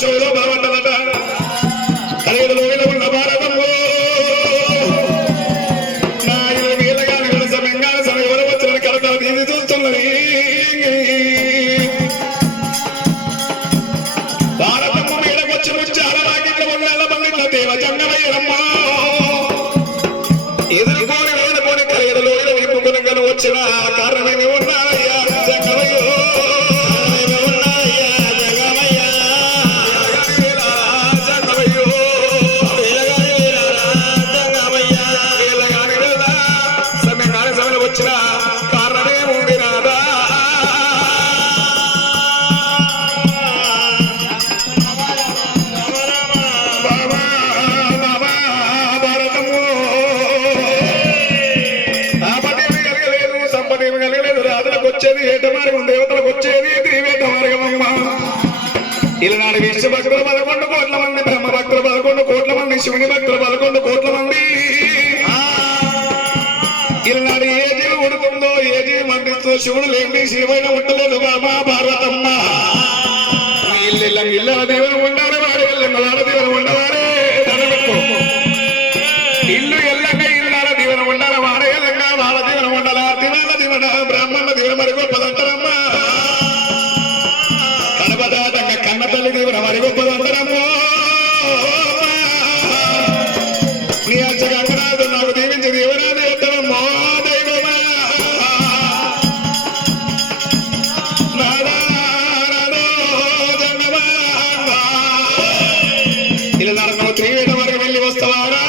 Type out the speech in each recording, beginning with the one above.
శివులో బలపడ్డదట కలియుగలో ఉన్న భారతంలో నా ఇల్లు వీళ్ళగాని వెలస బెంగాల సమ ఎవరు వచ్చిన కరతలు తీసి చూస్తున్నది భారతమ్మ మీడకొచ్చి ముచ్చి అలవాకిట్ల ఉన్న బంగిట్ల దేవ జంగమయ్యరమ్మ ఎదుర్కొని వేడుకొని కలియుగలో విప్పుకొని కను వచ్చిన కారణమేమి ఉన్నాయా జంగమయ్యో వచ్చేది ఏట మార్గం దేవతలకు వచ్చేది త్రివేట మార్గమమ్మ ఇలనాడు విష్ణు భక్తులు 11 కోట్ల మంది బ్రహ్మ భక్తులు 11 కోట్ల మంది శివుని భక్తులు 11 కోట్ల మంది ఇలనాడు ఏ జీవి ఉడుతుందో ఏ జీవి మండిస్తుందో శివుడు లేని శివైన ఉండలేదు బాబా భారతమ్మ ఇల్ల దేవుడు ఉండాలి వాడు వాడ దేవుడు ఉండవారే ఇల్లు ఎల్లంగా ఇల్లాల దీవెన ఉండాలి వాడ ఎల్లంగా వాళ్ళ దీవెన ఉండాలి దివాల దీవెన బ్రాహ్మణ దీవెన మరి గొప్పదంటారమ్మా కనపదాతంగా కన్న తల్లి దీవెన మరి గొప్పదంటారమ్మో నీ అచ్చగంగనాథు నాకు దీవించి దీవెనాన్ని ఎత్తవమ్మో దైవమా ఇలా నరకం త్రివేట వరకు వెళ్ళి వస్తావారా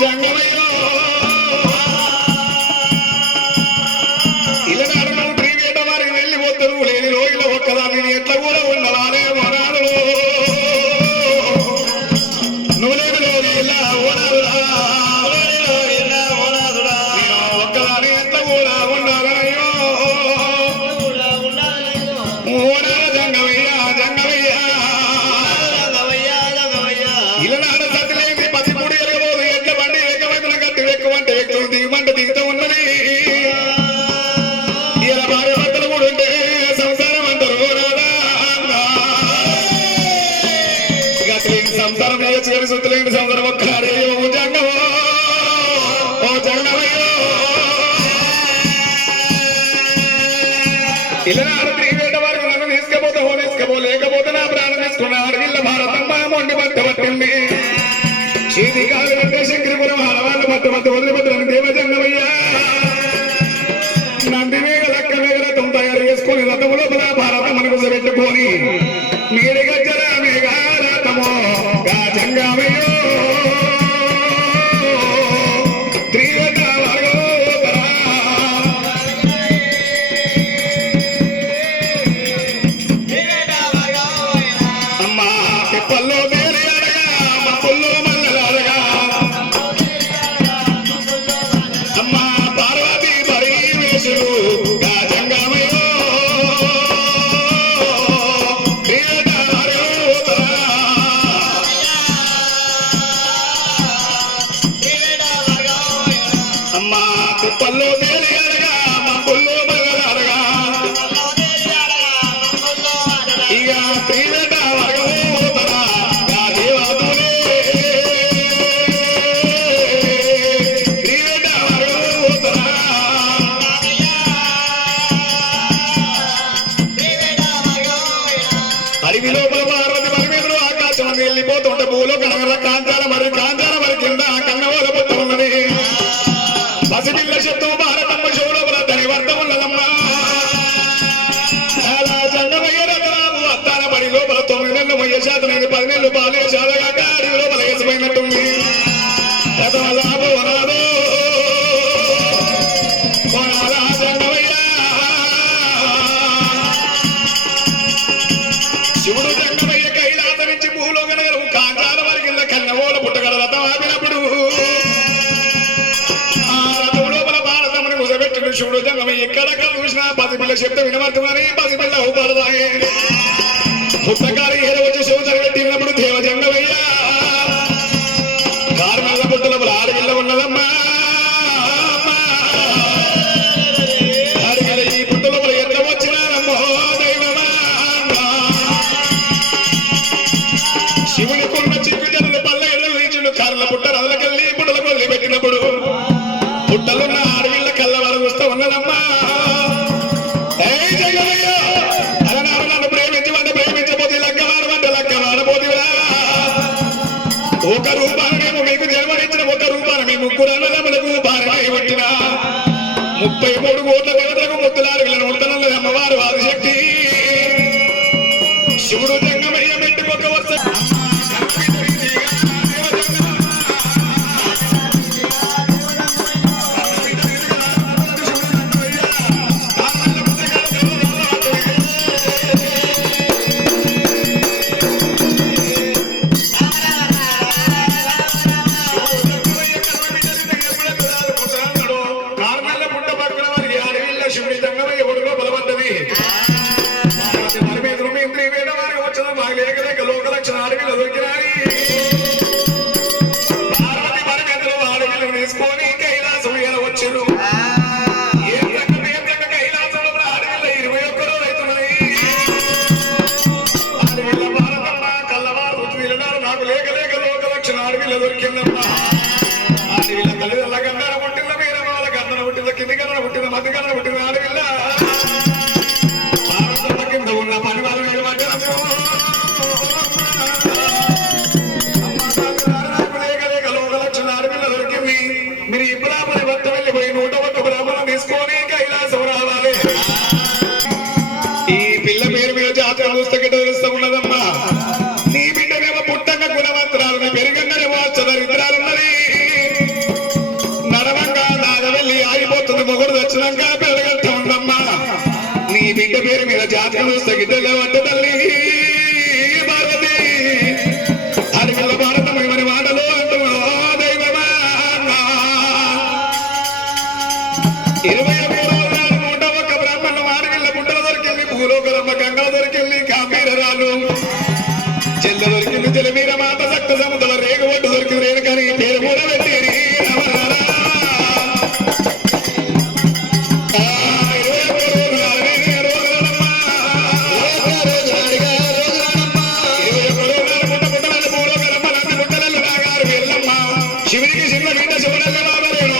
జంగమయ్యో ఇలా నరకం త్రివేట వరకు వెళ్ళి వద్దరు లేని రోజుల ఒక్కదాన్ని ఎట్లా కూడా ఉండవాలే వరాలు నువ్వు లేని రోజు ఇలా ఓనాదురా ఒక్కదాన్ని ఎట్లా కూడా ఉండాలయ్యో ఓనా జంగమయ్య జంగమయ్య ఇలనాడ సతిలేని 13 ఎరగబోదు ఎడ్ల బండి ఏకమైతుల గట్టి ఎక్కువంటే వ్యక్తులు దిగుమంట దిగుతూ ఉన్నది ఇలా భార్య భర్తలు కూడా ఉంటే సంసారం అంటారు గతిలేని సంసారం చేయొచ్చు కానీ సుత్తులేని సంసారం ఒక్కడే ఓ జంగమో ఓ జంగమయ్యో ఇలనాడు త్రివేట వరకు నన్ను తీసుకపోలేకపోతే నా ప్రాణం తీసుకున్న అడవిల్ల భారతమ్మ మొండి పట్ట పట్టింది శీతికాలు అంటే శంకరిపురం ఆడవాళ్ళు పట్టు వదిలిపెట్టని దేవజంగమయ్యా నంది మేఘ లక్క మేఘ రథం తయారు చేసుకుని రథము లోపల భారతమ్మను కుసబెట్టుకొని మీరు గజ్జల మేఘ రథము జంగమయ్యో త్రివేట అమ్మా తిప్పల్లో వేరే అడగా మా పుల్లో మల్లెలడగా అమ్మా పార్వతి పరివేశుడు జంగమయ్యో త్రివేట అమ్మా తిప్పల్లో వేరే అడగా మా పుల్లో మల్లెలడగా ఇక త్రివేట అడవి లోపల పార్వతి పరిమితులు ఆకాశం వెళ్ళిపోతుంటే భూలో కనగర కాంతాల మరి కింద కన్నవోల పుట్ట ఉన్నది పసిపిల్ల శబ్దం భారతమ్మ షో లోపల దాని వర్తం ఉన్నదమ్మా అలా జంగమయ్య రథరాము అత్తాన పడి లోపల 9 నెలలు మొయ్య శాతమైంది 10 నెలలు పాలే శాతగాక అడవి లోపల వేసిపోయినట్టుంది రథం లాభం వరాదు శివుడు జంగమయ్య కైలాస నుంచి భూలోక నగరం కాంతాల వారి కింద కన్నవోల పుట్టగల రథం ఆపినప్పుడు ఆ రథం లోపల భారతమ్మని కుసబెట్టిన శివుడు జంగమయ్య ఎక్కడ చూసినా పసిపిల్ల శబ్దం వినమర్థమని పసిపిల్ల ఊపడదాయే పుట్టకారి ఏదో వచ్చి శివు జరగబెట్టినప్పుడు దేవ జంగమయ్య కార్మిక పుట్టల ఆడగిల్ల ఉన్నదమ్మా ఆడగిల్ల ఈ పుట్ట లోపల ఎట్లా వచ్చినారమ్మో దైవమా మీరు ఇబ్రాహ్మణ భర్త వెళ్ళిపోయి 101 బ్రాహ్మణం తీసుకొని కైలాసం రావాలి. ఈ పిల్ల పేరు మీద జాతర పుస్తకం తెలుస్తూ ఉన్నదమ్మా. నీ బిడ్డనేమో పుట్టంగా గుణవంతురాలు, పెరిగంగానేమో చదరిద్రాలున్నది. నడవంగా నాగవెల్లి ఆగిపోతుంది, మొగుడు వచ్చినాక పెరగట్ట ఉందమ్మా. నీ బిడ్డ పేరు మీద జాతర పుస్తకం తెలియవద్ద తల్లి భారతి. అడిగిన భారతం ఇవని మాటలు అంటూ దైవమా 23 రోజులు 101 బ్రాహ్మణులు ఆడగిళ్ళ గుడ్డలు దొరికింది, భూలోకరమ్మ గంగల దొరికింది, కాంబీరరాలు చెల్ల దొరికింది, తెలమీర మాత సక్త సముద్ర రేగు ఒడ్డు దొరికింది. రేణు కానీ పేరు కూడా పెట్టి శివునికి శివ బిడ్డ శివుడల్ల బాబరేను.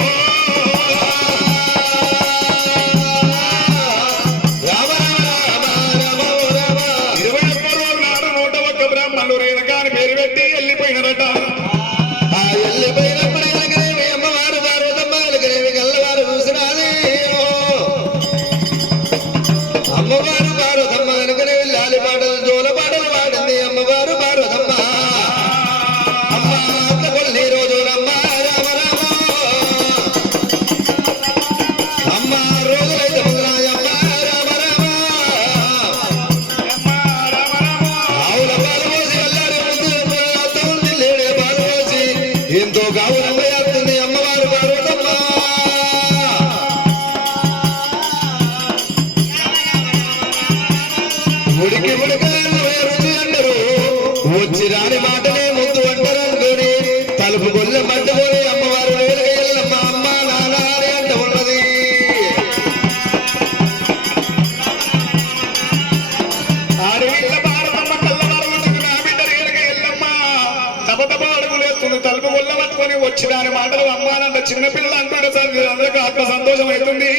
బ్రాహ్మణులు రేణుకాని పేరు పెట్టి వెళ్ళిపోయినారట. ఆ వెళ్ళిపోయినప్పుడు ఎలగరేవి అమ్మవారు పార్వతమ్మ ఎలగరేవి గల్లవారు చూసినాది. అమ్మవారు పార్వతమ్మ ఎలగరేవి లాలి పాటలు జోల పాటలు పాడింది అమ్మవారు పార్వతమ్మ. అమ్మ అత్త కొల్లి రోజులమ్మ రామ రామ. అమ్మ రోజులైతే ముద్రాయమ్మ రామ రామ. ఆవుల పాలు పోసి వెళ్ళారు ముందు అత్త ఉంది లేడే పాలు పోసి ఎంతో గౌరవ యాత్తుంది అమ్మవారు పార్వతమ్మ. ఉడికి ఉడకాలు రుచి అందరు వచ్చి రాని మాటనే ముందు అంటారు అనుకోని తలుపు గొల్ల పట్టుకొని అమ్మవారు వేరుగా వెళ్ళమ్మ అమ్మ నాన్న అని అంట ఉన్నది. ఆడవిళ్ళ భారతమ్మ కళ్ళబారులకు నా బిడ్డ రేణుక ఎల్లమ్మ తపతప అడుగులేస్తుంది, తలుపు గొల్ల పట్టుకొని వచ్చి దాని మాటలు అమ్మానంట. చిన్నపిల్లలు అంటుండే సార్ అందరికీ ఆత్మ సంతోషం అవుతుంది.